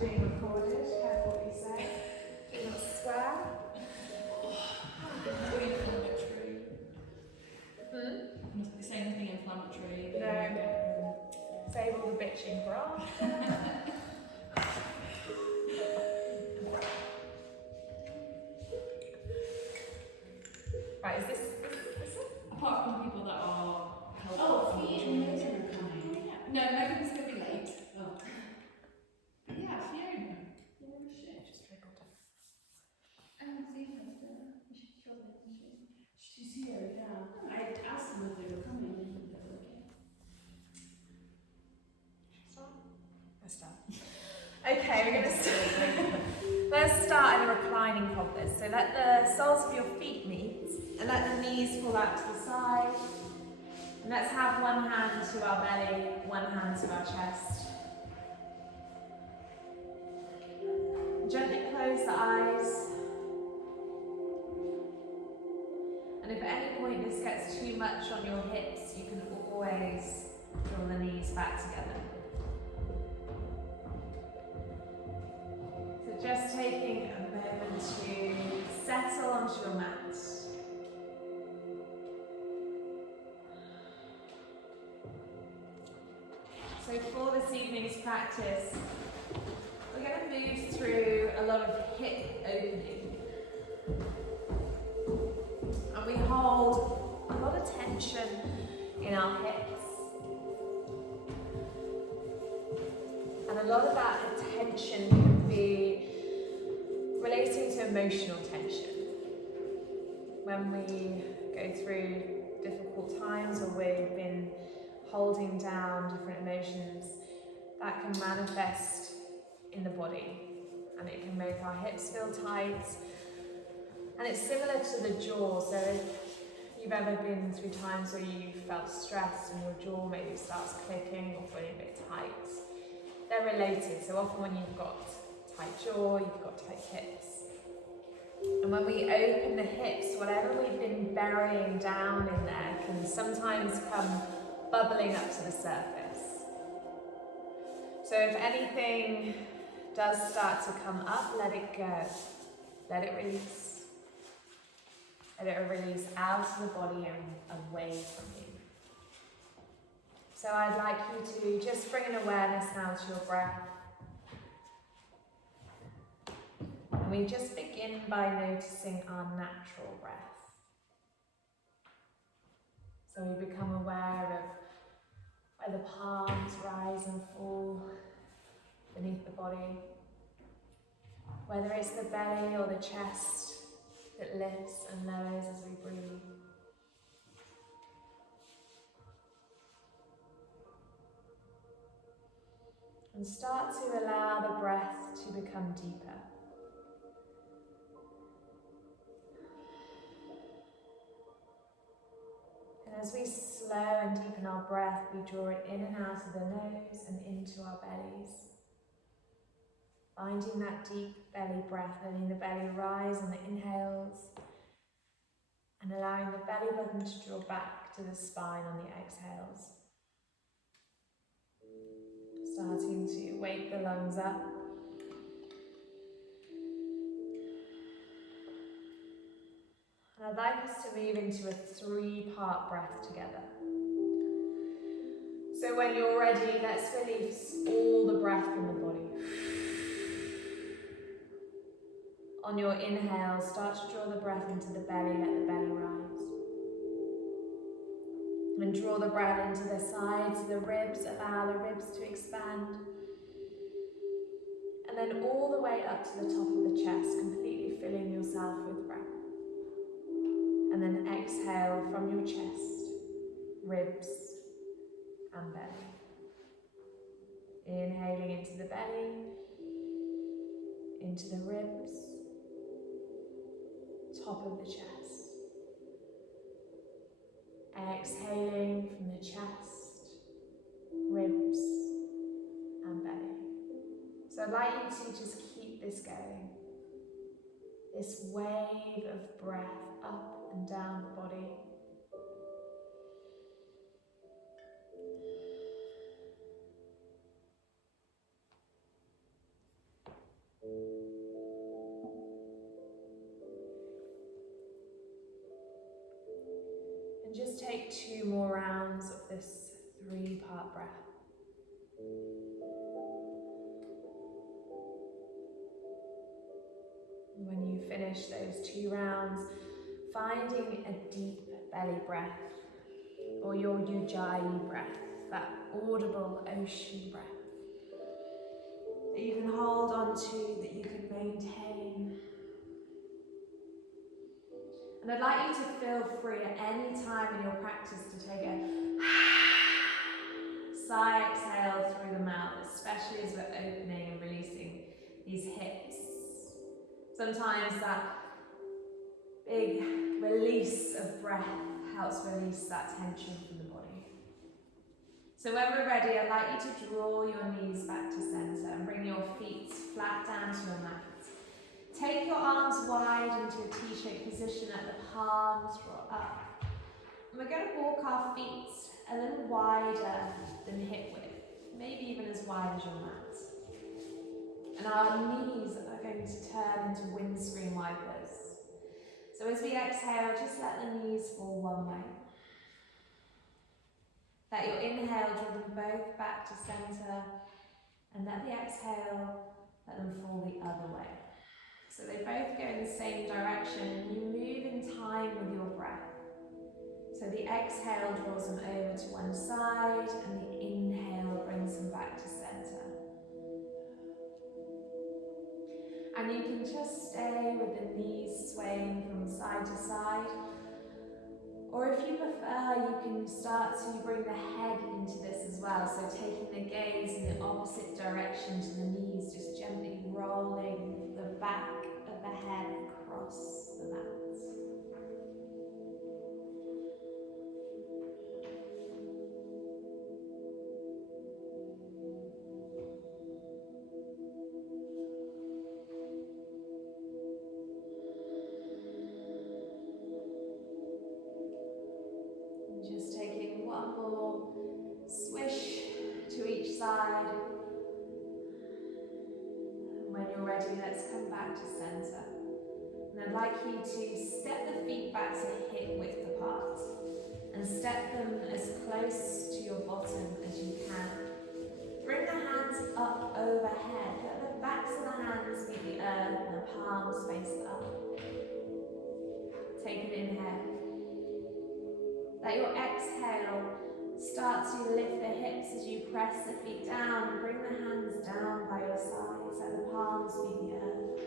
being recorded. Careful what you say. Do not swear. Inflammatory. Hmm? Say anything inflammatory. No. Save all the bitching for after. Right, is this it? Apart from people that are held Oh, up. Fiona is reclining. No, nobody's going to be late. Oh. But yeah, Fiona. You're a shit. Just wriggled it. She's here, yeah. I asked them if they were coming, and they were okay. Let's start. Okay, we're going to start. Let's start in a reclining posture. So let the soles of your feet meet and let the knees fall out to the side. And let's have one hand to our belly, one hand to our chest. Gently close the eyes. And if at any point this gets too much on your hips, you can always draw the knees back together. So just taking a moment to settle onto your mat. So for this evening's practice, we're going to move through a lot of hip opening. And we hold a lot of tension in our hips. And a lot of that tension can be relating to emotional tension. When we go through difficult times or we've been holding down different emotions, that can manifest in the body. And it can make our hips feel tight. And it's similar to the jaw, so if you've ever been through times where you felt stressed and your jaw maybe starts clicking or feeling a bit tight, they're related. So often when you've got tight jaw, you've got tight hips. And when we open the hips, whatever we've been burying down in there can sometimes come bubbling up to the surface. So if anything does start to come up, let it go. Let it release. Let it release out of the body and away from you. So I'd like you to just bring an awareness now to your breath. And we just begin by noticing our natural breath. So we become aware of where the palms rise and fall beneath the body. Whether it's the belly or the chest that lifts and lowers as we breathe. And start to allow the breath to become deeper. And as we slow and deepen our breath, we draw it in and out of the nose and into our bellies. Finding that deep belly breath, letting the belly rise on the inhales and allowing the belly button to draw back to the spine on the exhales. Starting to wake the lungs up. And I'd like us to move into a 3-part breath together. So when you're ready, let's release all the breath from the body. On your inhale, start to draw the breath into the belly, let the belly rise. And draw the breath into the sides of the ribs, allow the ribs to expand. And then all the way up to the top of the chest, completely filling yourself with breath. And then exhale from your chest, ribs and belly. Inhaling into the belly, into the ribs, top of the chest. Exhaling from the chest, ribs and belly. So I'd like you to just keep this going. This wave of breath up and down the body. And just take 2 more rounds of this 3-part breath. And when you finish those 2 rounds, finding a deep belly breath, or your ujjayi breath, that audible ocean breath that you can hold on to, that you can maintain. And I'd like you to feel free at any time in your practice to take a sigh exhale through the mouth, especially as we're opening and releasing these hips. Sometimes that big release of breath helps release that tension from the body. So when we're ready, I'd like you to draw your knees back to center and bring your feet flat down to your mat. Take your arms wide into a T-shaped position at the palms, draw up. And we're going to walk our feet a little wider than hip width, maybe even as wide as your mat. And our knees are going to turn into windscreen wipers. So as we exhale, just let the knees fall one way. Let your inhale draw them both back to center, and let the exhale let them fall the other way. So they both go in the same direction, and you move in time with your breath. So the exhale draws them over to one side, and the inhale brings them back to center. And you can just stay with the knees swaying from side to side. Or if you prefer, you can start to bring the head into this as well. So taking the gaze in the opposite direction to the knees, just gently rolling the back of the head across the mat. Just taking one more swish to each side. And when you're ready, let's come back to center. And I'd like you to step the feet back to hip width apart and step them as close to your bottom as you can. Bring the hands up overhead. Let the backs of the hands meet the earth and the palms face up. Take an inhale. Let your exhale start to lift the hips as you press the feet down and bring the hands down by your sides. Let the palms meet the earth.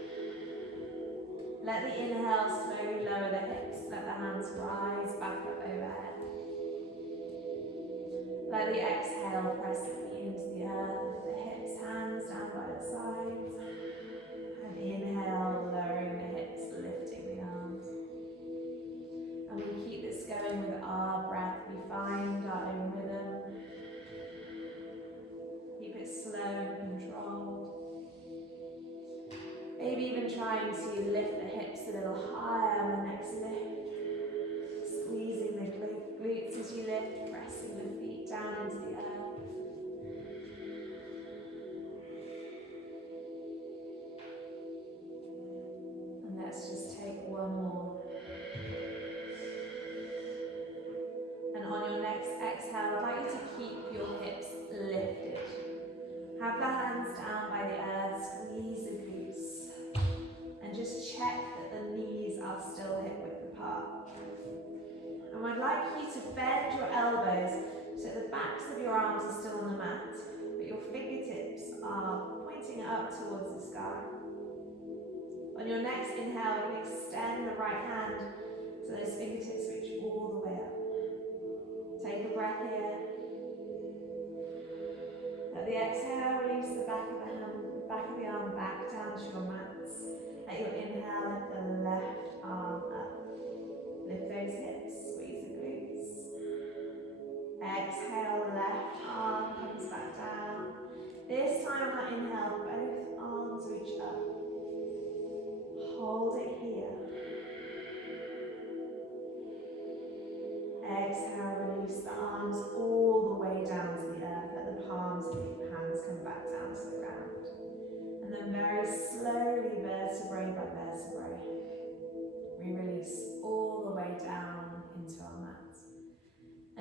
Let the inhale slowly lower the hips. Let the hands rise back up overhead. Let the exhale press the feet into the earth. Lift the hips, hands down by the sides. And inhale, lowering the hips, lifting the arms. And we keep this going with our breath. We find our own rhythm. Keep it slow and controlled. Maybe even trying to lift the hips a little higher on the next lift. Squeezing the glutes as you lift, pressing the feet down into the earth. And let's just take one more. And on your next exhale, I'd like you to keep your hips lifted. Have the hands down by the earth, squeeze the glutes, and just check that the knees are still hip width apart. And I'd like you to bend your elbows so the backs of your arms are still on the mat, but your fingertips are pointing up towards the sky. On your next inhale, you can extend the right hand so those fingertips reach all the way up. Take a breath here. Let the exhale release the back of the hand, the back of the arm back down to your mats. Let your inhale lift the left arm up. Lift those hips, squeeze the glutes. Exhale, left arm comes back down. This time on that inhale, both arms reach up. Hold it here. Exhale, release the arms all the way down to the earth. Let the palms of your hands come back down to the ground. And then very slowly, vertebrae by vertebrae, we release all the way down into our mat.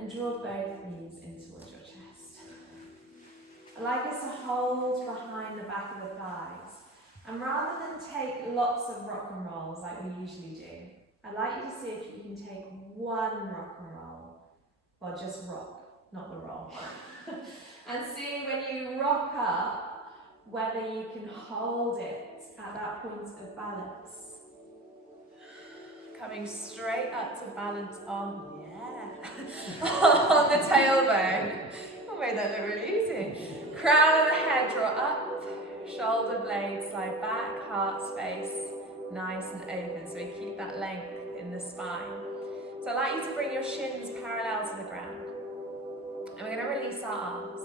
and draw both knees in towards your chest. I'd like us to hold behind the back of the thighs, and rather than take lots of rock and rolls like we usually do, I'd like you to see if you can take one rock and roll, or just rock, not the roll, and see when you rock up whether you can hold it at that point of balance. Coming straight up to balance on, on the tailbone. Oh, made that look really easy. Crown of the head, draw up, shoulder blades slide back, heart space nice and open, so we keep that length in the spine. So I'd like you to bring your shins parallel to the ground. And we're going to release our arms.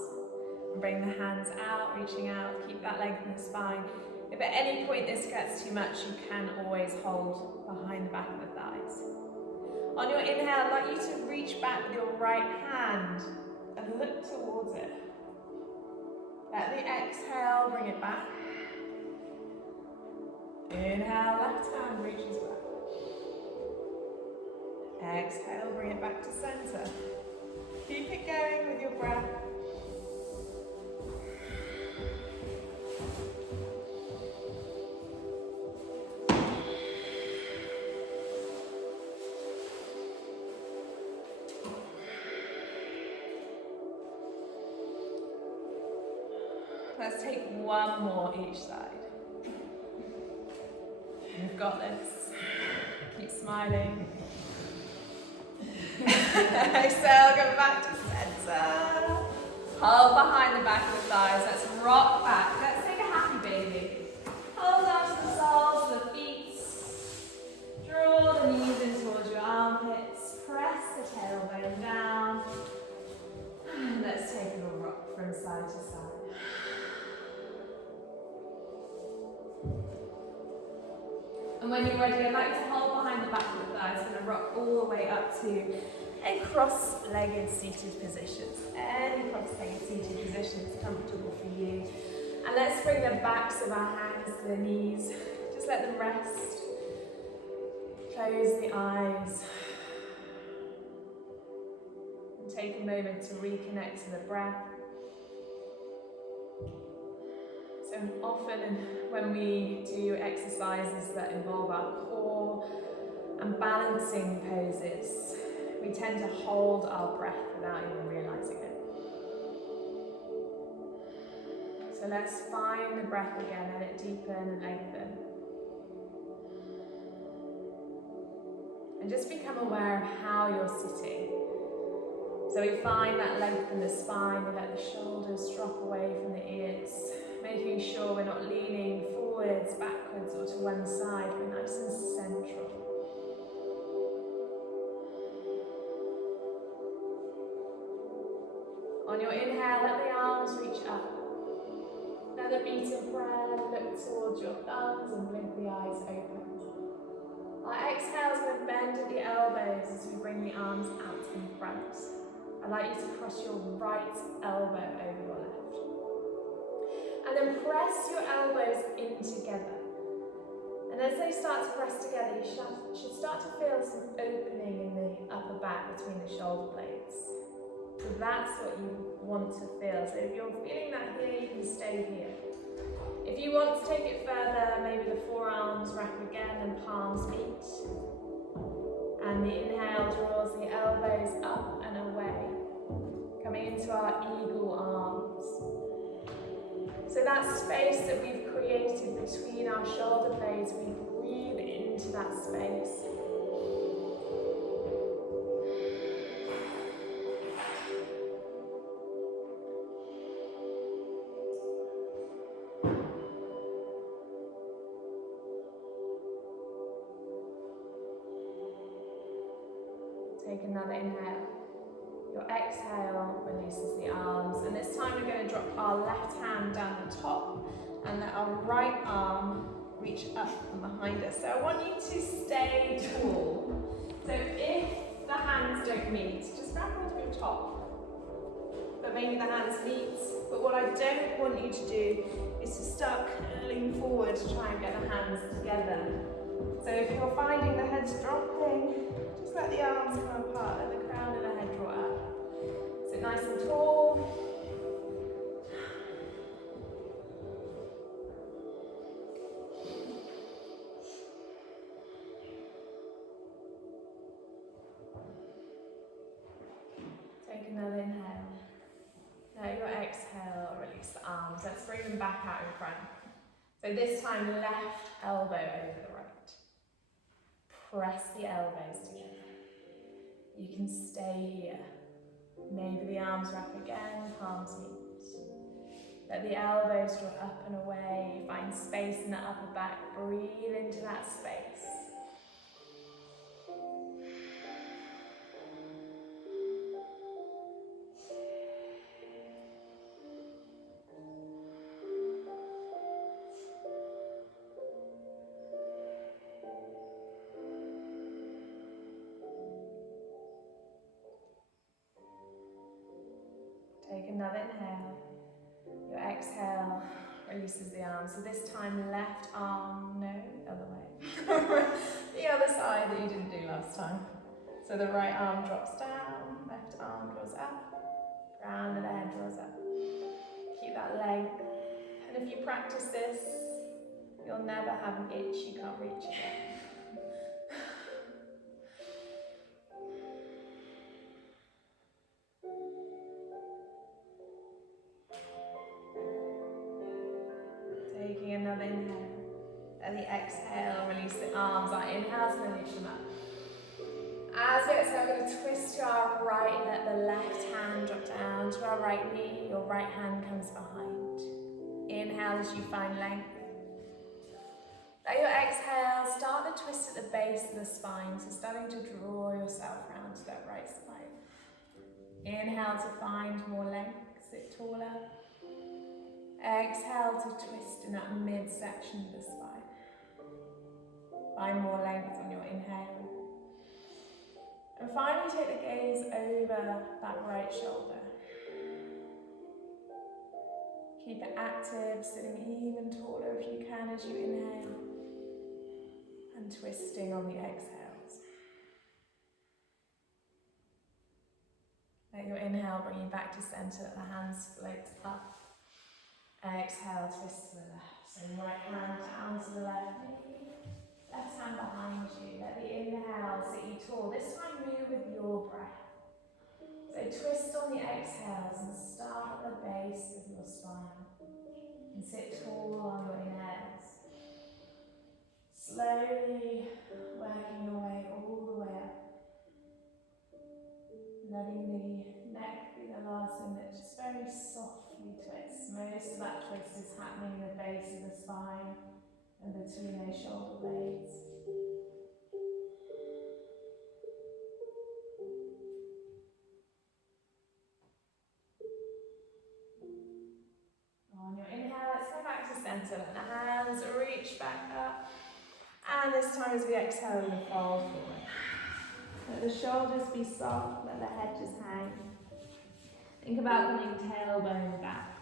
And bring the hands out, reaching out, keep that length in the spine. If at any point this gets too much, you can always hold behind the back of the thighs. On your inhale, I'd like you to reach back with your right hand and look towards it. Let the exhale bring it back. Inhale, left hand reaches back. Exhale, bring it back to center. Keep it going with your breath. Let's take one more each side. You've got this. Keep smiling. Exhale, go back to center. Hold behind the back of the thighs. Let's rock back. Let's take a happy baby. Hold on to the soles of the feet. Draw the knees in towards your armpits. Press the tailbone down. And let's take a little rock from side to side. And when you're ready, I'd like you to hold behind the back of the thighs. We're going to rock all the way up to a cross-legged seated position. Any cross-legged seated position is comfortable for you. And let's bring the backs of our hands to the knees. Just let them rest. Close the eyes. And take a moment to reconnect to the breath. So often when we do exercises that involve our core and balancing poses, we tend to hold our breath without even realizing it. So let's find the breath again, let it deepen and lengthen. And just become aware of how you're sitting. So we find that length in the spine, we let the shoulders drop away from the ears, making sure we're not leaning forwards, backwards or to one side, we're nice and central. On your inhale, let the arms reach up. Another beat of breath, look towards your thumbs and blink the eyes open. Our exhale is going to bend at the elbows as we bring the arms out in front. I'd like you to cross your right elbow over your left. And then press your elbows in together. And as they start to press together, you should start to feel some opening in the upper back between the shoulder blades. So that's what you want to feel. So if you're feeling that here, you can stay here. If you want to take it further, maybe the forearms wrap again and palms meet. And the inhale draws the elbows up and away, coming into our eagle arms. So that space that we've created between our shoulder blades, we breathe into that space. Take another inhale. Your exhale releases the arms, and this time we're going to drop our left hand down the top and let our right arm reach up and behind us. So I want you to stay tall. So if the hands don't meet, just grab onto your top. But maybe the hands meet. But what I don't want you to do is to start curling forward to try and get the hands together. So if you're finding the head's dropping, just let the arms come apart, let the crown of the head draw up. nice and tall. Take another inhale. Let your exhale release the arms. Let's bring them back out in front. So this time, left elbow over the right. Press the elbows together. You can stay here. Maybe the arms wrap again, palms meet. Let the elbows draw up and away. Find space in the upper back. Breathe into that space. Take another inhale. Your exhale releases the arms. So this time, left arm, no, other way. The other side that you didn't do last time. So the right arm drops down, left arm draws up, round and the head draws up. Keep that length. And if you practice this, you'll never have an itch you can't reach again. Taking another inhale. Let the exhale release the arms. Our inhale's going to lift them up. As we exhale, we're going to twist to our right and let the left hand drop down to our right knee. Your right hand comes behind. Inhale as you find length. Let your exhale start the twist at the base of the spine. So starting to draw yourself round to that right spine. Inhale to find more length, sit taller. Exhale to twist in that midsection of the spine. Find more length on your inhale. And finally take the gaze over that right shoulder. Keep it active, sitting even taller if you can as you inhale. And twisting on the exhales. Let your inhale bring you back to center, let the hands float up. Exhale, twist to the left. So right hand down to the left knee. Left hand behind you. Let the inhale sit you tall. This time move with your breath. So twist on the exhales and start at the base of your spine. And sit tall on your inhales. Slowly working your way all the way up. Letting the neck be the last thing that just very softly twists. Most of that twist is happening in the base of the spine and between those shoulder blades. On your inhale, let's go back to center. Let the hands reach back up. And this time as we exhale, we fold forward. Let the shoulders be soft, let the head just hang. Think about putting tailbone back.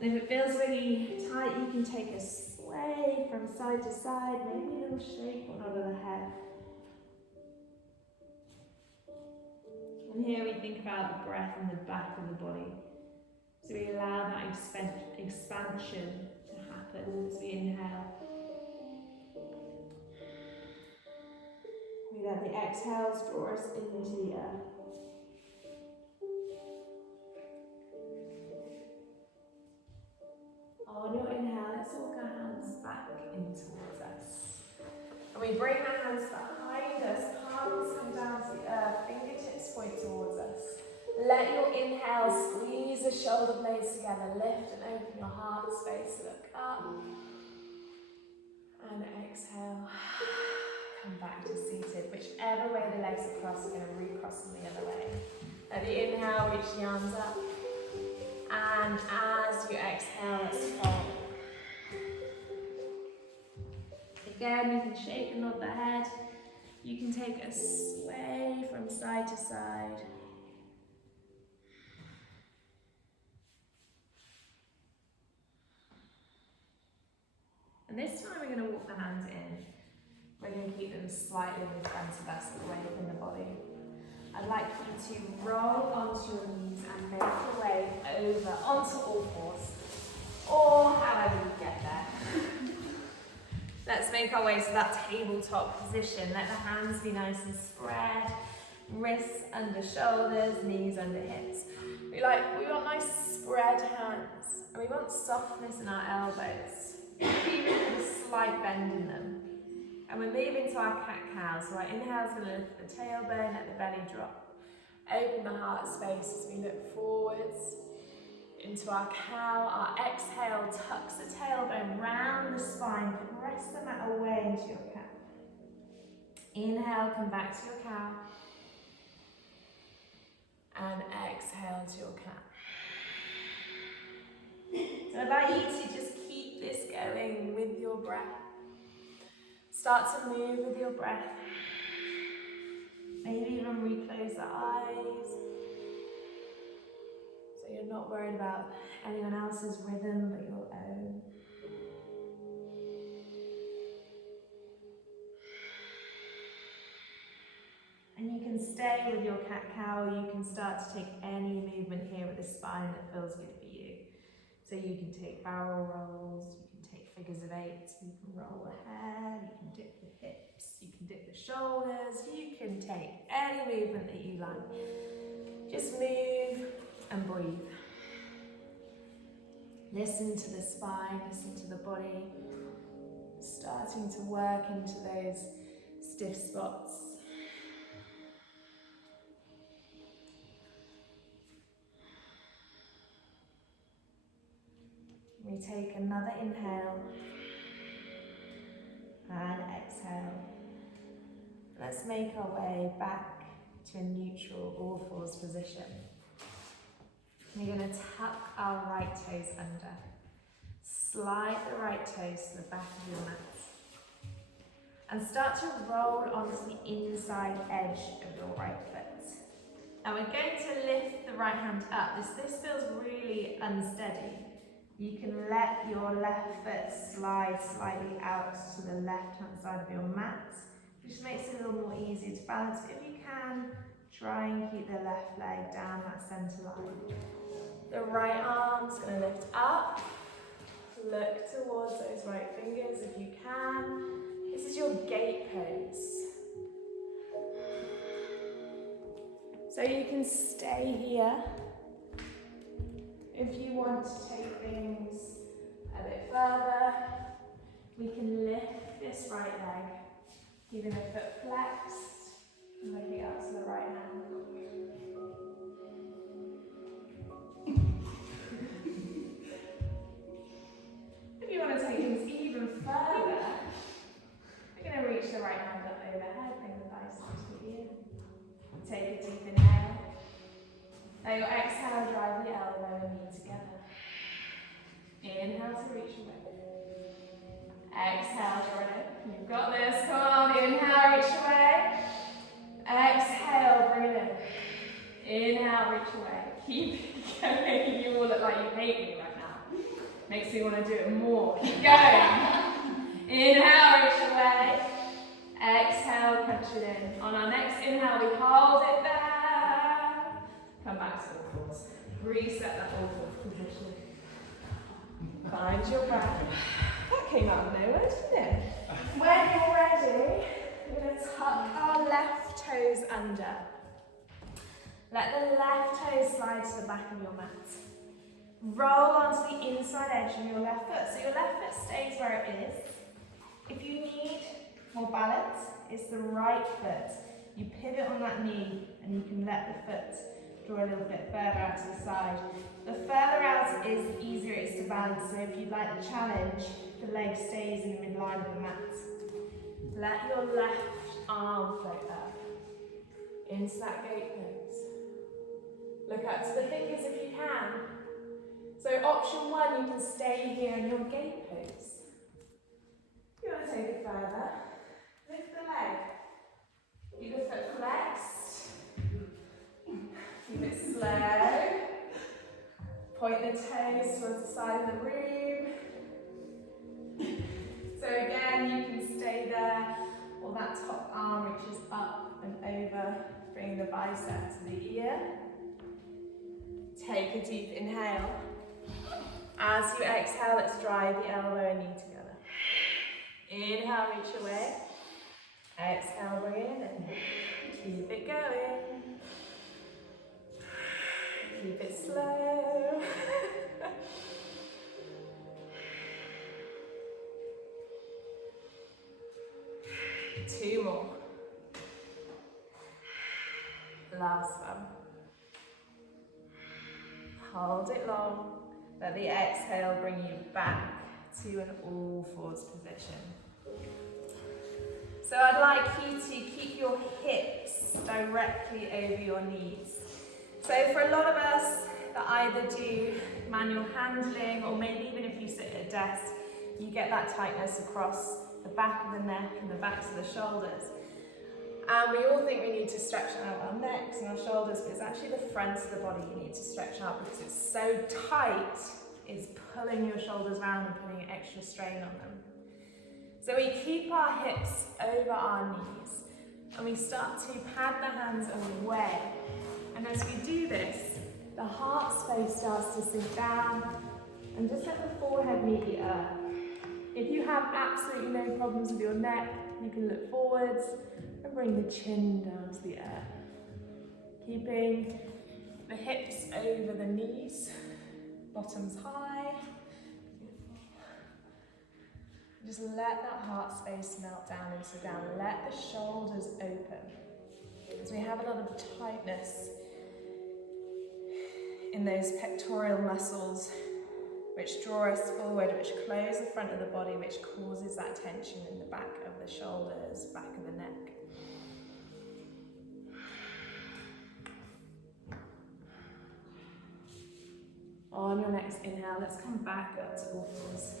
And if it feels really tight, you can take a sway from side to side, maybe a little shake or nod of the head. And here we think about the breath in the back of the body. So we allow that expansion to happen as we inhale. We let the exhales draw us into the earth. On your inhale, let's walk our hands back in towards us. And we bring our hands behind us, palms come down to the earth, fingertips point towards us. Let your inhale squeeze the shoulder blades together, lift and open your heart space, look up. And exhale. Come back to seated. Whichever way the legs are crossed, we're going to recross them the other way. Let the inhale reach the arms up. And as you exhale, let's fold. Again, you can shake and nod the head. You can take a sway from side to side. And this time we're going to walk the hands in. We're going to keep them slightly in front of us, away from the body. I'd like you to roll onto your knees and make your way over onto all fours, or however you get there. Let's make our way to that tabletop position. Let the hands be nice and spread, wrists under shoulders, knees under hips. We want nice spread hands, and we want softness in our elbows, even with a slight bend in them. And we're moving to our cat-cow, so our inhale is going to lift the tailbone, let the belly drop. Open the heart space as we look forwards into our cow. Our exhale tucks the tailbone round the spine, press the mat away into your cow. Inhale, come back to your cow. And exhale to your cat. So I'd like you to just keep this going with your breath. Start to move with your breath. Maybe even reclose the eyes. So you're not worried about anyone else's rhythm but your own. And you can stay with your cat-cow, or you can start to take any movement here with the spine that feels good for you. So you can take barrel rolls, you can take figures of 8, you can roll the head, you can dip the hips, you can dip the shoulders, you can take any movement that you like. Just move and breathe. Listen to the spine, listen to the body, starting to work into those stiff spots. We take another inhale and exhale. Let's make our way back to a neutral all fours position. We're going to tuck our right toes under. Slide the right toes to the back of your mat. And start to roll onto the inside edge of your right foot. And we're going to lift the right hand up. This feels really unsteady. You can let your left foot slide slightly out to the left-hand side of your mat, which makes it a little more easier to balance. If you can, try and keep the left leg down that centre line. The right arm's going to lift up. Look towards those right fingers if you can. This is your gate pose. So you can stay here. If you want to take things a bit further, we can lift this right leg, keeping the foot flexed and looking up to the right hand. If you want to take things even further, we're going to reach the right hand up overhead, bring the thighs to the ear. Take a deep inhale. Now your exhale, drive the elbow and knee together. Inhale to reach away. Exhale, draw it in. You've got this, come on. Inhale, reach away. Exhale, bring it in. Inhale, reach away. Keep going. You all look like you hate me right now. Makes me want to do it more. Keep going. Inhale, reach away. Exhale, crunch it in. On our next inhale, we hold it there. Come back to all fours. Reset that all fours position. Find your breath. That came out of nowhere, didn't it? When you're ready, we're going to tuck our left toes under. Let the left toe slide to the back of your mat. Roll onto the inside edge of your left foot. So your left foot stays where it is. If you need more balance, it's the right foot. You pivot on that knee and you can let the foot draw a little bit further out to the side. The further out is, the easier it is to balance, so if you'd like the challenge, the leg stays in the midline of the mat. Let your left arm float up into that gate pose. Look up to the fingers if you can. So option 1, you can stay here in your gate pose. If you want to take it further, lift the leg. Keep the foot flexed. Keep it slow. Point the toes towards the side of the room. So again, you can stay there, or that top arm reaches up and over. Bring the bicep to the ear. Take a deep inhale. As you exhale, let's drive the elbow and knee together. Inhale, reach away. Exhale, bring it in. Keep it going. Keep it slow. Two more. Last one. Hold it long. Let the exhale bring you back to an all fours position. So I'd like you to keep your hips directly over your knees. So for a lot of us that either do manual handling, or maybe even if you sit at a desk, you get that tightness across the back of the neck and the backs of the shoulders. And we all think we need to stretch out our necks and our shoulders, but it's actually the front of the body you need to stretch out because it's so tight, it's pulling your shoulders around and putting extra strain on them. So we keep our hips over our knees and we start to pad the hands away. And as we do this, the heart space starts to sink down and just let the forehead meet the earth. If you have absolutely no problems with your neck, you can look forwards and bring the chin down to the earth. Keeping the hips over the knees, bottoms high. Just let that heart space melt down into the ground. Let the shoulders open. So we have a lot of tightness in those pectoral muscles which draw us forward, which close the front of the body, which causes that tension in the back of the shoulders, back of the neck. On your next inhale, let's come back up to all fours.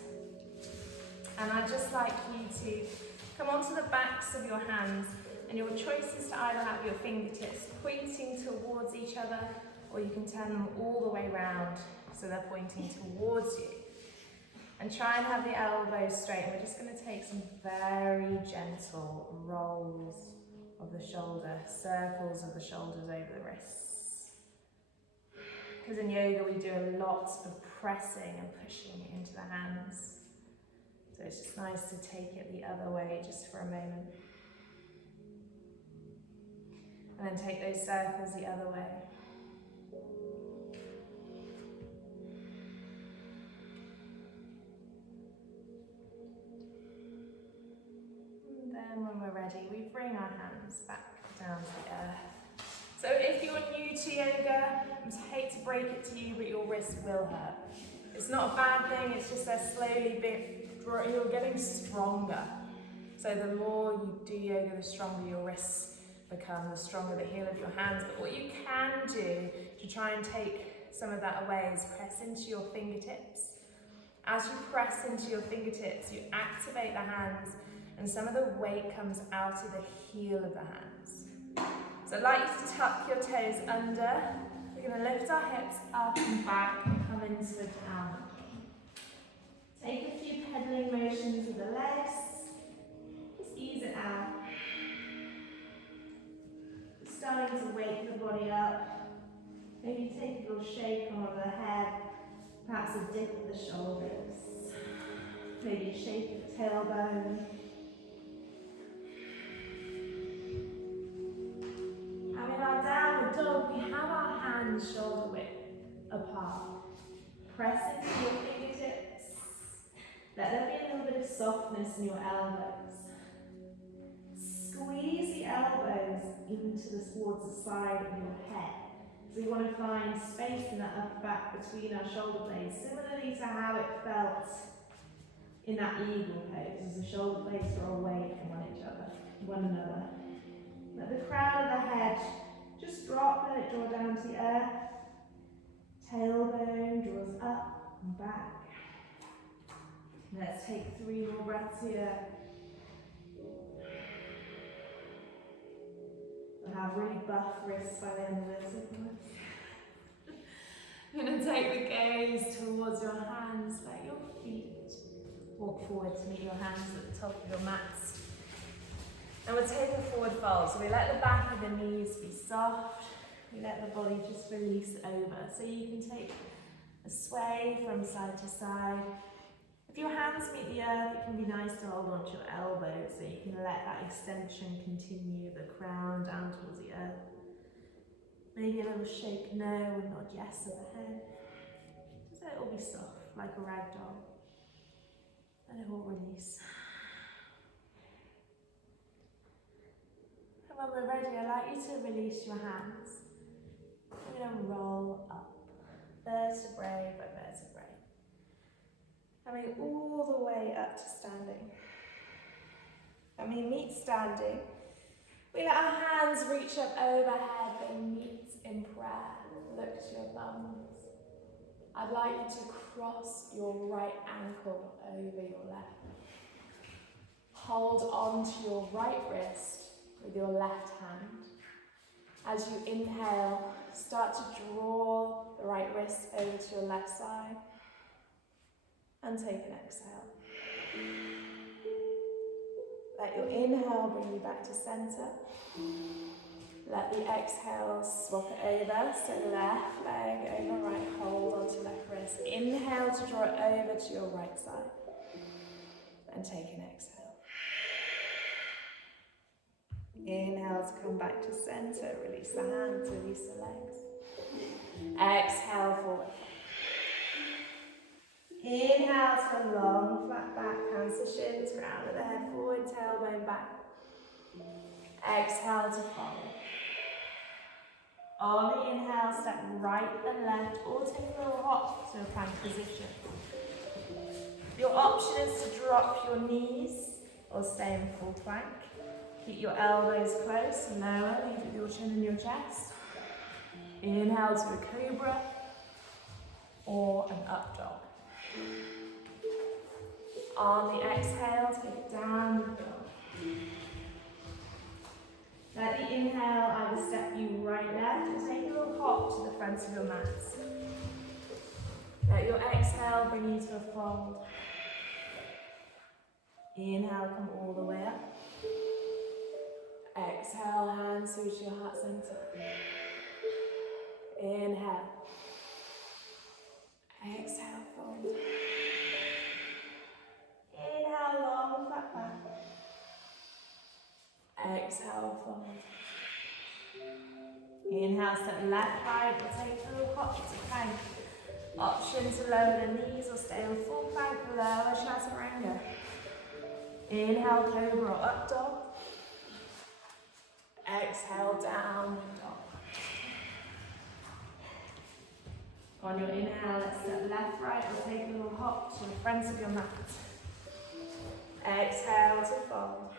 And I'd just like you to come onto the backs of your hands, and your choice is to either have your fingertips pointing towards each other, or you can turn them all the way around so they're pointing towards you. And try and have the elbows straight. And we're just going to take some very gentle rolls of the shoulder, circles of the shoulders over the wrists. Because in yoga we do a lot of pressing and pushing into the hands. So it's just nice to take it the other way just for a moment. And then take those circles the other way. And then when we're ready, we bring our hands back down to the earth. So if you're new to yoga, I hate to break it to you, but your wrist will hurt. It's not a bad thing, it's just they're slowly you're getting stronger. So the more you do yoga, the stronger your wrists become, the stronger the heel of your hands. But what you can do to try and take some of that away is press into your fingertips. As you press into your fingertips, you activate the hands and some of the weight comes out of the heel of the hands. So I'd like you to tuck your toes under. We're going to lift our hips up and back and come into the down. Take a few pedaling motions with the legs. Just ease it out. Starting to wake the body up. Maybe take a little shake on the head. Perhaps a dip of the shoulders. Maybe a shake of the tailbone. And in our downward dog, we have our hands shoulder width apart. Press into your fingertips. Let there be a little bit of softness in your elbows. Squeeze the elbows even towards the side of your head. So we want to find space in that upper back between our shoulder blades, similarly to how it felt in that eagle pose, as the shoulder blades draw away from one another. Let the crown of the head just drop, let it draw down to the earth. Tailbone draws up and back. Let's take 3 more breaths here. We'll have really buff wrists by the end of this. You're going to take the gaze towards your hands. Let your feet walk forward to meet your hands at the top of your mats. And we'll take a forward fold. So we let the back of the knees be soft. We let the body just release over. So you can take a sway from side to side. If your hands meet the earth, it can be nice to hold onto your elbows so you can let that extension continue, the crown down towards the earth. Maybe a little shake no and nod yes of the head. So it will be soft, like a rag doll. And it will release. And when we're ready, I'd like you to release your hands. We're going to roll up, vertebrae by vertebrae. Coming all the way up to standing. And we meet standing. We let our hands reach up overhead, they meet in prayer. Look to your thumbs. I'd like you to cross your right ankle over your left. Hold on to your right wrist with your left hand. As you inhale, start to draw the right wrist over to your left side. And take an exhale. Let your inhale bring you back to center. Let the exhale swap it over. So left leg over right, hold onto left wrist. Inhale to draw it over to your right side. And take an exhale. Inhale to come back to center. Release the hands, release the legs. Exhale forward. Inhale to a long flat back, hands to shins, crown of the head forward, tailbone back. Exhale to fold. On the inhale, step right and left, or take a little hop to a plank position. Your option is to drop your knees or stay in full plank. Keep your elbows close and lower, leave with your chin in your chest. Inhale to a cobra or an up dog. On the exhale, take it down with dog. Let the inhale either step you right, left, or take a little hop to the front of your mat. Let your exhale bring you to a fold. Inhale, come all the way up. Exhale, hands through to your heart center. Inhale. Exhale, fold. Inhale, long flat back. Exhale, fold. Inhale, step left, right, or take a little hop to plank. Option to lower the knees or stay on full plank, lower chaturanga. Inhale, cobra or up dog. Exhale, downward dog. On your inhale, let's step left, right, or take a little hop to the front of your mat. Exhale to fold.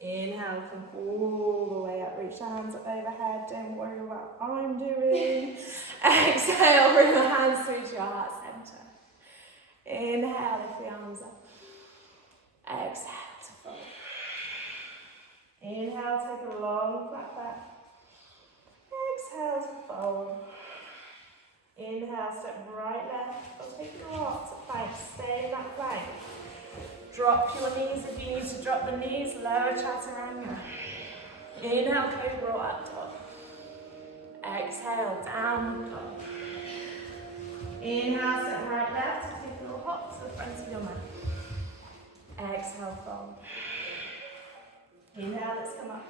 Inhale, come all the way up, reach your hands up overhead, don't worry about what I'm doing. Exhale, bring your hands through to your heart center. Inhale, lift the arms up. Exhale to fold. Inhale, take a long flat back. Exhale to fold. Inhale, step right, left, or take your heart to plank, stay in that plank. Drop your knees if you need to drop the knees, lower chaturanga. Inhale, cobra or up dog. Exhale, downward dog. Inhale, step right, left, take a little hop to the front of your mat. Exhale, fold. Inhale, let's come up.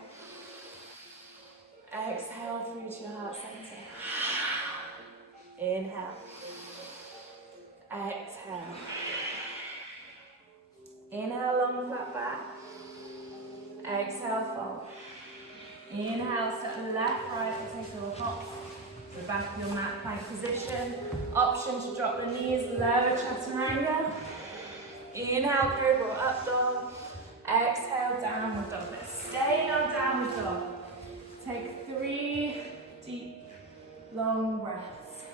Exhale through to your heart center. Inhale. Exhale. Inhale, long flat back. Exhale, fold. Inhale, step left, right, and take a little hop to the back of your mat, plank position. Option to drop the knees, lower chaturanga. Inhale, cobra or up dog. Exhale, downward dog. Let's stay in our downward dog. Take 3 deep, long breaths.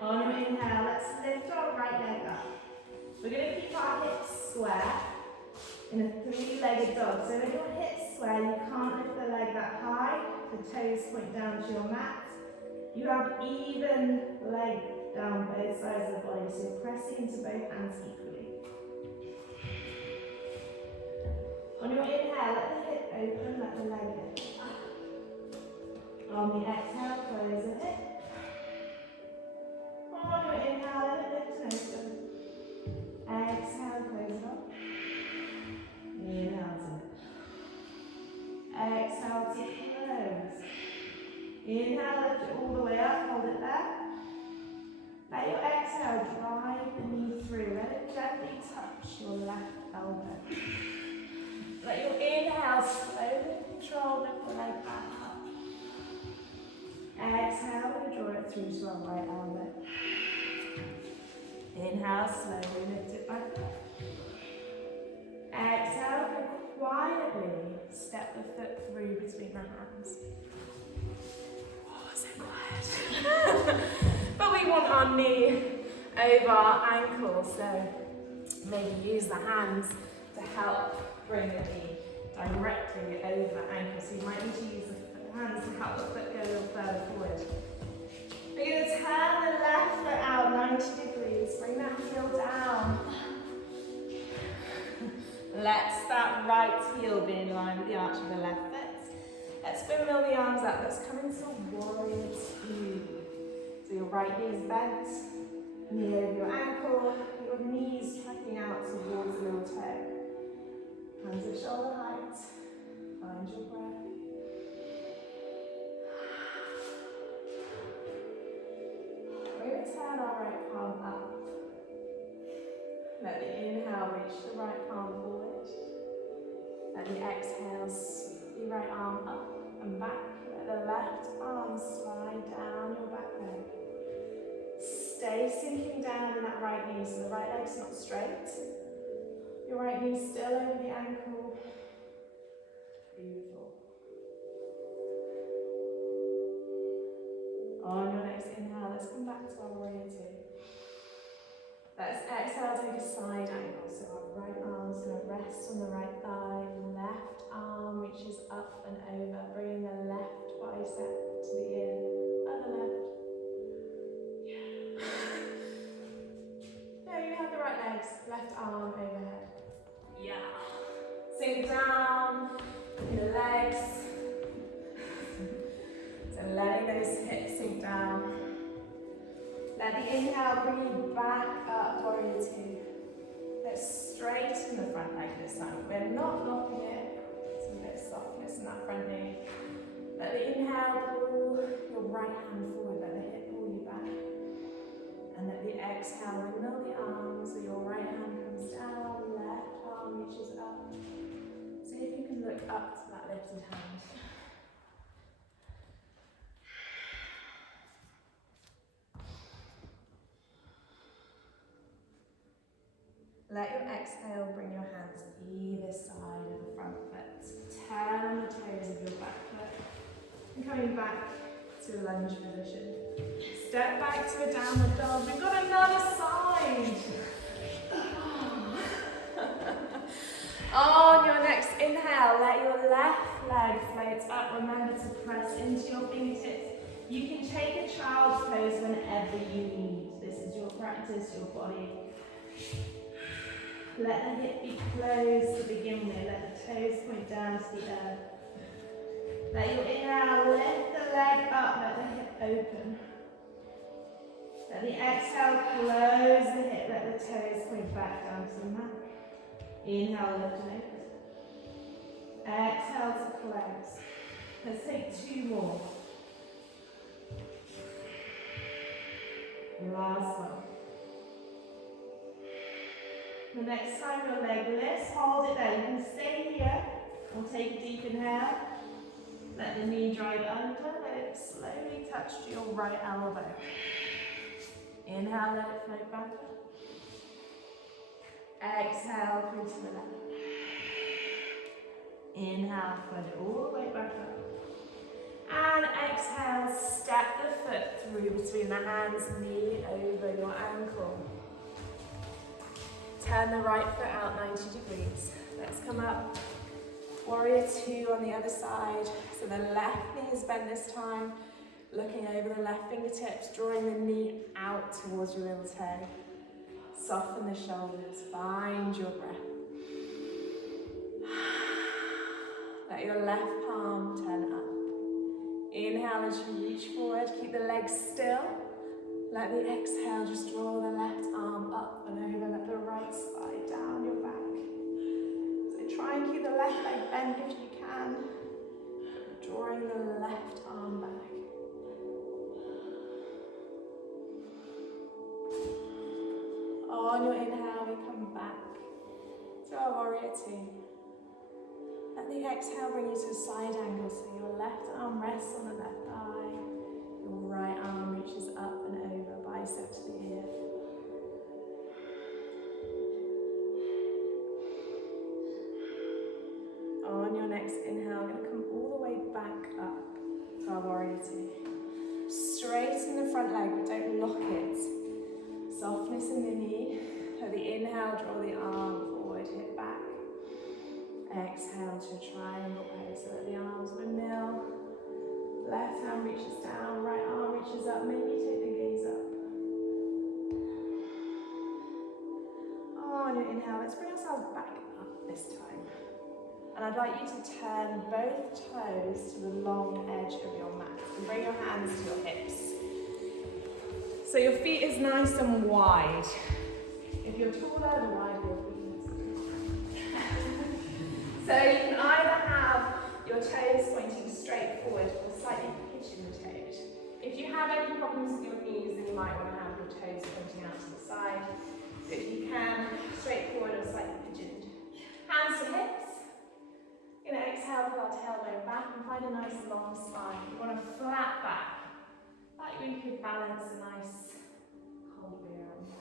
On your inhale, let's lift our right leg up. We're going to keep our hips square in a 3-legged dog. So when your hips square, you can't lift the leg that high. The toes point down to your mat. You have even length down both sides of the body, so you're pressing into both hands equally. On your inhale, let the hip open, let the leg lift. On the exhale, close the hip. On your inhale, let it lift and open. Exhale, close it up. Inhale to lift. Exhale to close. Inhale, lift it all the way up, hold it there. Let your exhale drive the knee through. Let it gently touch your left elbow. Let your inhale slowly control, lift the leg back up. Exhale, we draw it through to our right elbow. Inhale, slowly lift it back up. Exhale, quietly step the foot through between the hands. Oh, so quiet. But we want our knee over our ankle, so maybe use the hands to help bring the knee directly over the ankle. So you might need to use the hands to help the foot go a little further forward. We're going to turn the left foot out 90 degrees. Bring that heel down. Let that right heel be in line with the arch of the left foot. Let's windmill the arms up. Let's come into warrior two. So your right knee is bent, knee over your ankle, your knees tracking out towards the little toe. Hands at shoulder height. Find your breath. We're going to turn our right palm up. Let the inhale reach the right palm forward. Let the exhale sweep the right arm up and back. Let the left arm slide down your back leg. Stay sinking down in that right knee so the right leg's not straight. Your right knee still over the ankle. Beautiful. On your next inhale, let's come back to our warrior two. Let's exhale, take a side angle. So our right arm's going to rest on the right thigh. Left arm reaches up and over, bringing the left bicep to the ear. Other left. Yeah. No, you have the right legs. Left arm overhead. Yeah. Sink down in the legs. So letting those hips sink down. Let the inhale bring you back up, warrior two. Let's straighten the front leg this time. We're not locking it. Some bit of softness in that front knee. Let the inhale pull your right hand forward. Let the hip pull you back. And let the exhale windmill the arms so your right hand comes down, left arm reaches up. See if you can look up to that lifted hand. Let your exhale bring your hands either side of the front foot. Turn the toes of your back foot. And coming back to a lunge position. Step back to a downward dog. We've got another side. On your next inhale, let your left leg float up. Remember to press into your fingertips. You can take a child's pose whenever you need. This is your practice, your body. Let the hip be closed to begin with. Let the toes point down to the earth. Let your inhale lift the leg up. Let the hip open. Let the exhale close the hip. Let the toes point back down to the mat. Inhale, lift and open. Exhale to close. Let's take two more. Last one. The next time your leg lifts, hold it there. You can stay here or take a deep inhale. Let the knee drive under. Let it slowly touch to your right elbow. Inhale, let it float back up. Exhale through to the left. Inhale, float it all the way back up. And exhale, step the foot through between the hands, knee over your ankle. Turn the right foot out 90 degrees. Let's come up. Warrior two on the other side. So the left knee is bent this time. Looking over the left fingertips, drawing the knee out towards your little toe. Soften the shoulders, find your breath. Let your left palm turn up. Inhale as you reach forward, keep the legs still. Let the exhale just draw the left arm up and over, let the right slide down your back. So try and keep the left leg bent if you can. Drawing the left arm back. On your inhale, we come back to our warrior two. Let the exhale bring you to a side angle, so your left arm rests on the left thigh, your right arm reaches up and over, bicep to the ear. On your next inhale, we're going to come all the way back up to our warrior two. Straighten the front leg, but don't lock it. Softness in the knee. So the inhale, draw the arm forward, hip back. Exhale to a triangle pose, so that the arms windmill. Left hand reaches down, right arm reaches up. Maybe take the gaze up. On your inhale, let's bring ourselves back up this time. And I'd like you to turn both toes to the long edge of your mat. And bring your hands to your hips. So your feet is nice and wide. If you're taller, the wider your feet need to be. So you can either have your toes pointing straight forward or slightly pigeon-toed. If you have any problems with your knees, then you might want to have your toes pointing out to the side. So if you can, straight forward or slightly pigeoned. Hands to hips. You're going to exhale, pull our tailbone back and find a nice long spine. You want a flat back. Like you could balance a nice cold beer on there.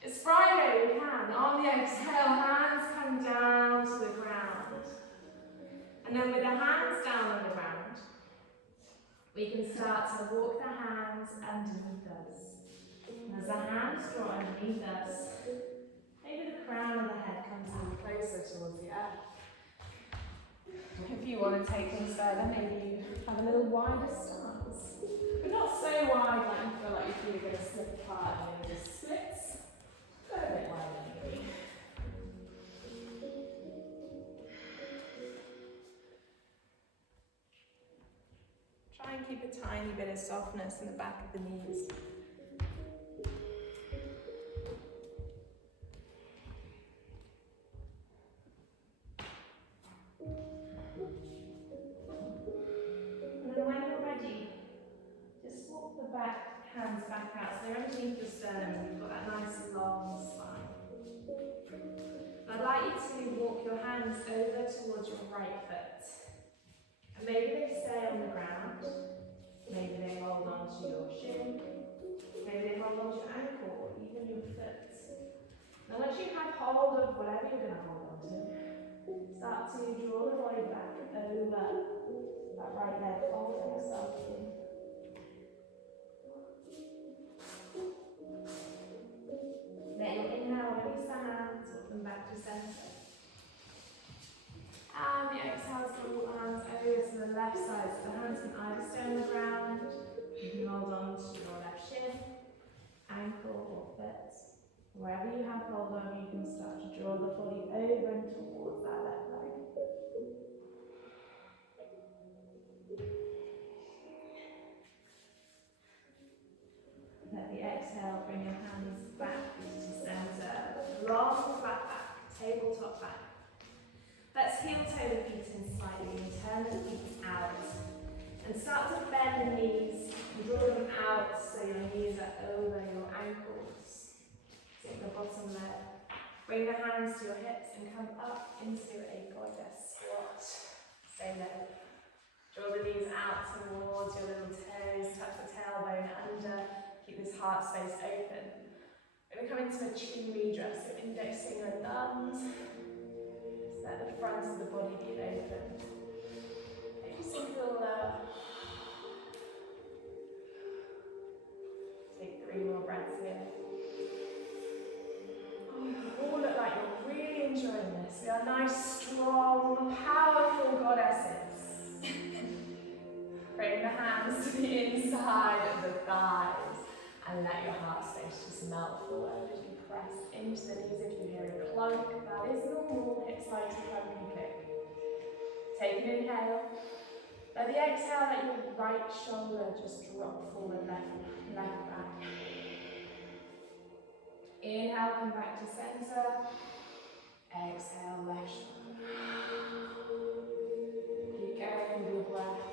It's Friday, we can. On the exhale, hands come down to the ground. And then with the hands down on the ground, we can start to walk the hands underneath us. And as the hands draw underneath us, maybe the crown of the head comes a little closer towards the earth. If you want to take things further, maybe you have a little wider stance. But not so wide like you feel like your feet are going to slip apart and then it just splits. Go a bit wider maybe. Try and keep a tiny bit of softness in the back of the knees. Hands back out, so they're underneath your sternum. You've got that nice long spine. I'd like you to walk your hands over towards your right foot. And maybe they stay on the ground. Maybe they hold on to your shin. Maybe they hold on to your ankle or even your foot. Now once you have hold of whatever you're going to hold on to, start to draw the body back over that right leg, folding yourself in. Let your inhale release the hands, walk them back to centre. And the exhale, draw the arms over to the left side. So the hands can either stay on the ground, you can hold on to your left shin, ankle or foot. Wherever you have hold of, you can start to draw the body over and towards that left leg. Let the exhale bring your hands back to centre. Long flat back, tabletop back. Let's heel toe the feet in slightly and turn the feet out. And start to bend the knees and draw them out so your knees are over your ankles. Take the bottom leg. Bring the hands to your hips and come up into a goddess squat. Stay low. Draw the knees out towards your little toes. Tuck the tailbone under. Keep this heart space open. We're going to come into a chin mudra, so index finger and thumbs. So let the front of the body be open. Maybe sink a little lower. Take 3 more breaths here. Oh, you all look like you're really enjoying this. We are nice, strong, powerful goddesses. hands to the inside of the thighs and let your heart space just melt forward as you press into the knees. If you hear a clunk, that is normal. Hips like to clunk and click. Take an inhale. Let the exhale, let your right shoulder just drop forward, left back. Inhale, come back to center. Exhale, left shoulder. Keep going with your breath.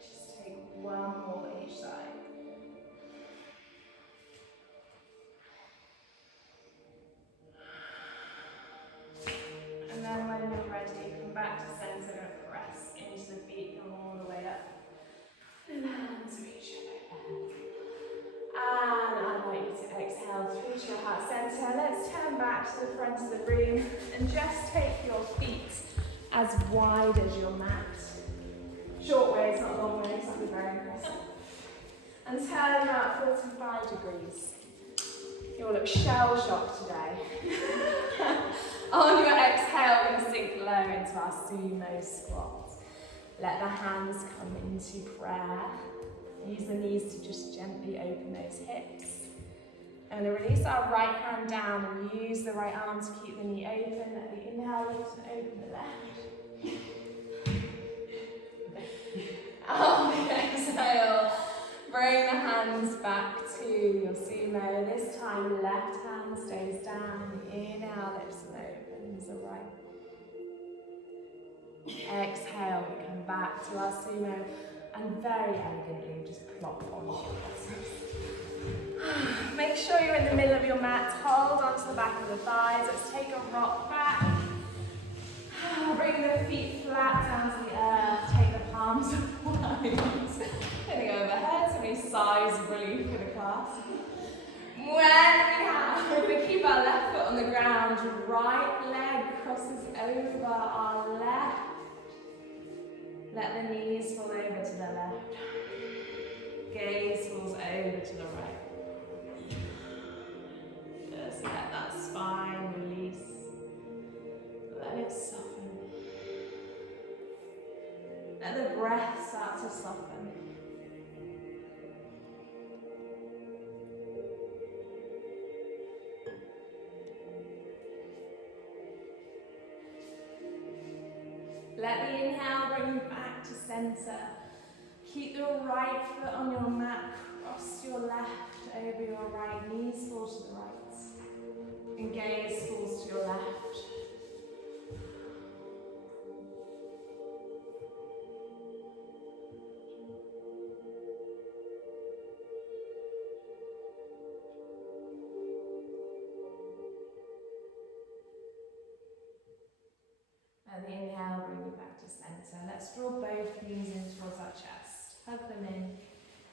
Just take one more each side. And then when you're ready, come back to center and press into the feet, come all the way up. And hands reach overhead. And I'd like you to exhale through to your heart center. Let's turn back to the front of the room and just take your feet as wide as your mat. Short ways, not long ways, that'd be very impressive. And turn about 45 degrees. You'll look shell-shocked today. On your exhale, we're going to sink low into our sumo squat. Let the hands come into prayer. Use the knees to just gently open those hips. And then release our right hand down and use the right arm to keep the knee open. Let the inhale lift and open the left. On the exhale, bring the hands back to your sumo. This time, left hand stays down. The inhale lifts and opens the right. Exhale, we come back to our sumo and very elegantly just plop on your bottom. Make sure you're in the middle of your mat. Hold onto the back of the thighs. Let's take a rock back. Bring the feet flat down to the earth. Take the palms wide. Going to go overhead, so many sighs of relief for the class. We're going to keep our left foot on the ground. Right leg crosses over our left. Let the knees fall over to the left. Gaze falls over to the right. Just let that spine release. Let it soften. Let the breath start to soften. Let the inhale bring you back to center. Keep the right foot on your mat. Cross your left over your right. Knees fall to the right. And gaze falls to your left. And the inhale, bring you back to center. Let's draw both knees in towards our chest. Hug them in.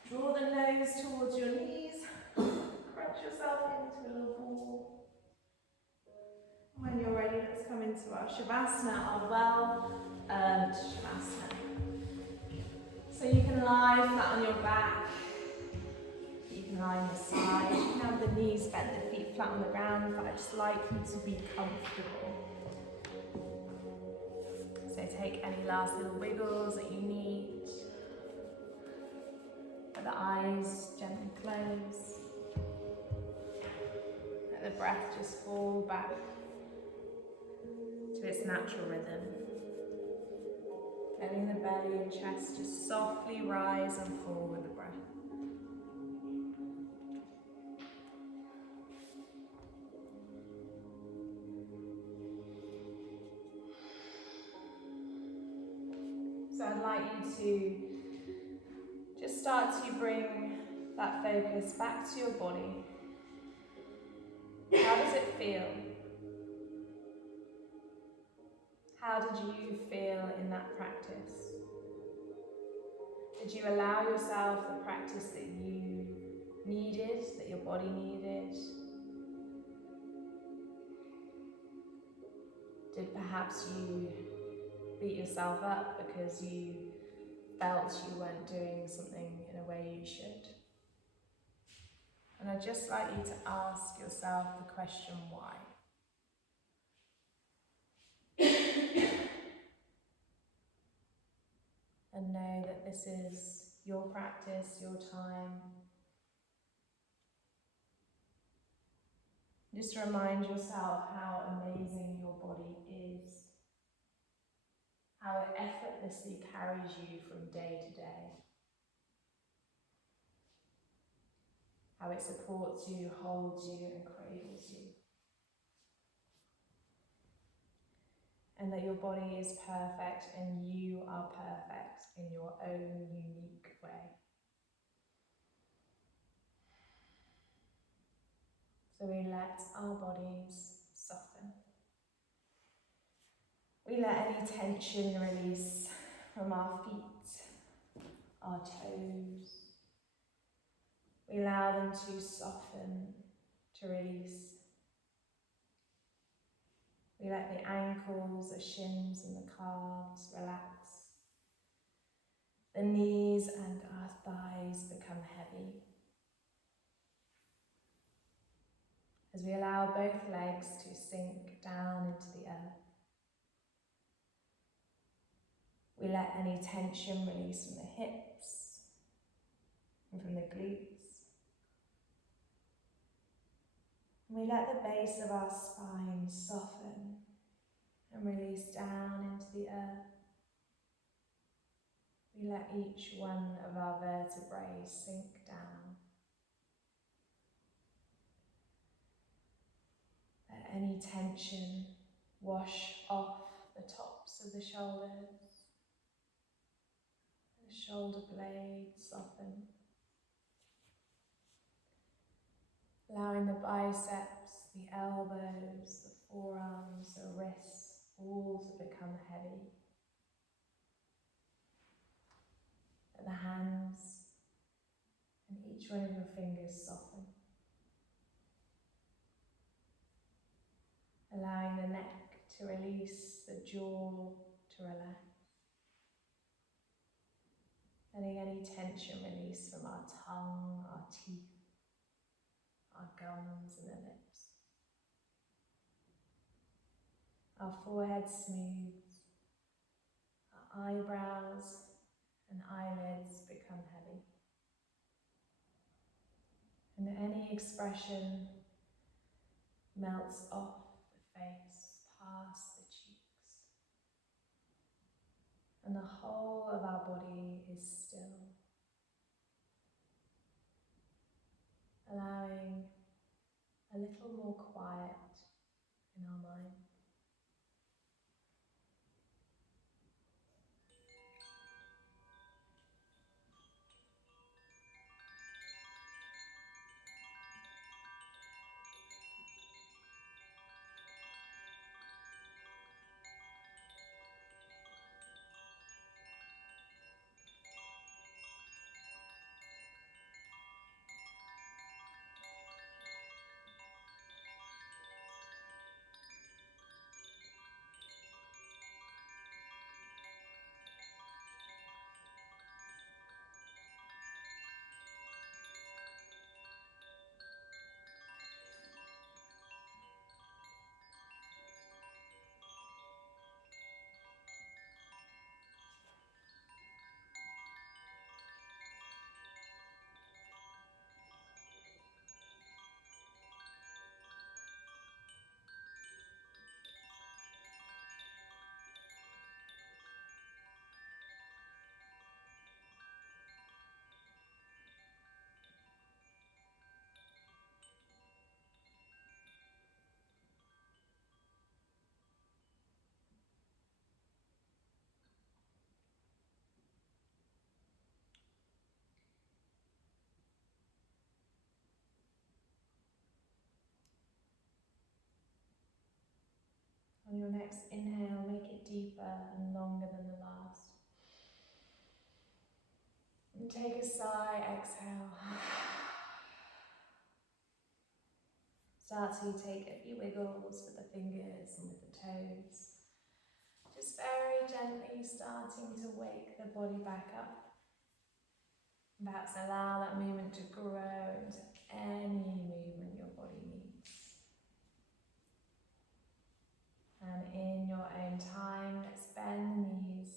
Draw the nose towards your knees. Crunch yourself into a little ball. When you're ready, let's come into our Shavasana, our well-earned Shavasana. So you can lie flat on your back. You can lie on the side. You can have the knees bent, the feet flat on the ground, but I just like you to be comfortable. So take any last little wiggles that you need. Let the eyes gently close. Let the breath just fall back to its natural rhythm. Letting the belly and chest just softly rise and fall with the breath. So I'd like you to just start to bring that focus back to your body. How does it feel? How did you feel in that practice? Did you allow yourself the practice that you needed, that your body needed? Did perhaps you beat yourself up because you felt you weren't doing something in a way you should. And I'd just like you to ask yourself the question, why? And know that this is your practice, your time. Just remind yourself how amazing your body is, how it effortlessly carries you from day to day, how it supports you, holds you, and cradles you. And that your body is perfect and you are perfect in your own unique way. So we let our bodies soften. We let any tension release from our feet, our toes. We allow them to soften, to release. We let the ankles, the shins and the calves relax. The knees and our thighs become heavy. As we allow both legs to sink down into the earth. We let any tension release from the hips and from the glutes. And we let the base of our spine soften and release down into the earth. We let each one of our vertebrae sink down. Let any tension wash off the tops of the shoulders. The shoulder blades soften. Allowing the biceps, the elbows, the forearms, the wrists, all to become heavy. Let the hands and each one of your fingers soften. Allowing the neck to release, the jaw to relax. Letting any tension release from our tongue, our teeth, our gums and the lips. Our forehead smooths, our eyebrows and eyelids become heavy. And any expression melts off the face, past the cheeks. And the whole of our body is still. Allowing a little more quiet in our mind. On your next inhale, make it deeper and longer than the last. And take a sigh, exhale. Start to take a few wiggles with the fingers and with the toes. Just very gently starting to wake the body back up. Perhaps allow that movement to grow into any movement your body needs. And in your own time, let's bend the knees,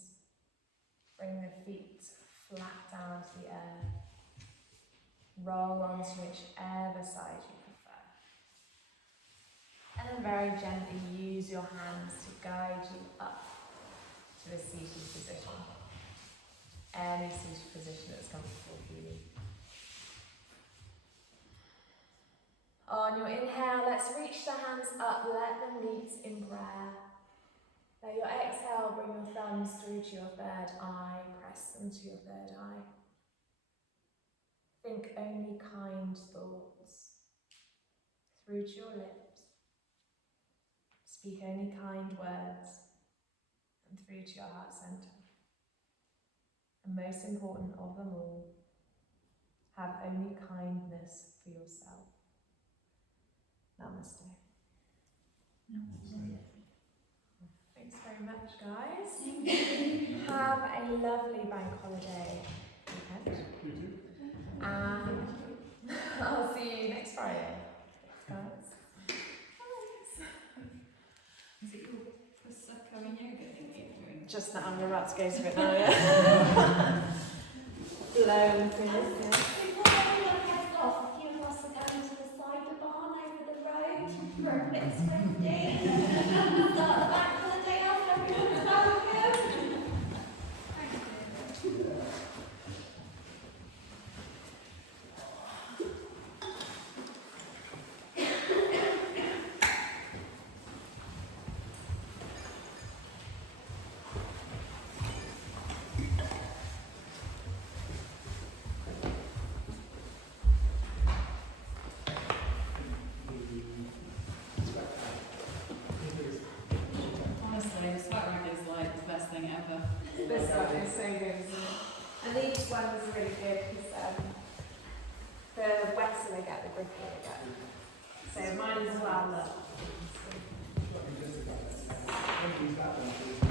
bring the feet flat down to the earth, roll onto whichever side you prefer. And then very gently use your hands to guide you up to a seated position. Any seated position that's comfortable for you. On your inhale, let's reach the hands up, let them meet in prayer. Let your exhale bring your thumbs through to your third eye, press them to your third eye. Think only kind thoughts through to your lips. Speak only kind words and through to your heart centre. And most important of them all, have only kindness for yourself. Namaste. Thanks very much, guys. Have a lovely bank holiday weekend. You too. And I'll see you next Friday. Thanks, guys. Is it your Prosecco and yoga thing that you're doing? Just now, I'm about to go to it now, yeah. Blown through this, yeah. Before everyone heads off, a few of us are going to the cider barn over the road for a bit swifty. Start the bank holiday off, everyone's welcome. Honestly, the sweat rack is like the best thing ever. This one is so good, isn't it? And these ones are really good because the wetter they get, the grippier they get. So mine as well, look. Use that one, please.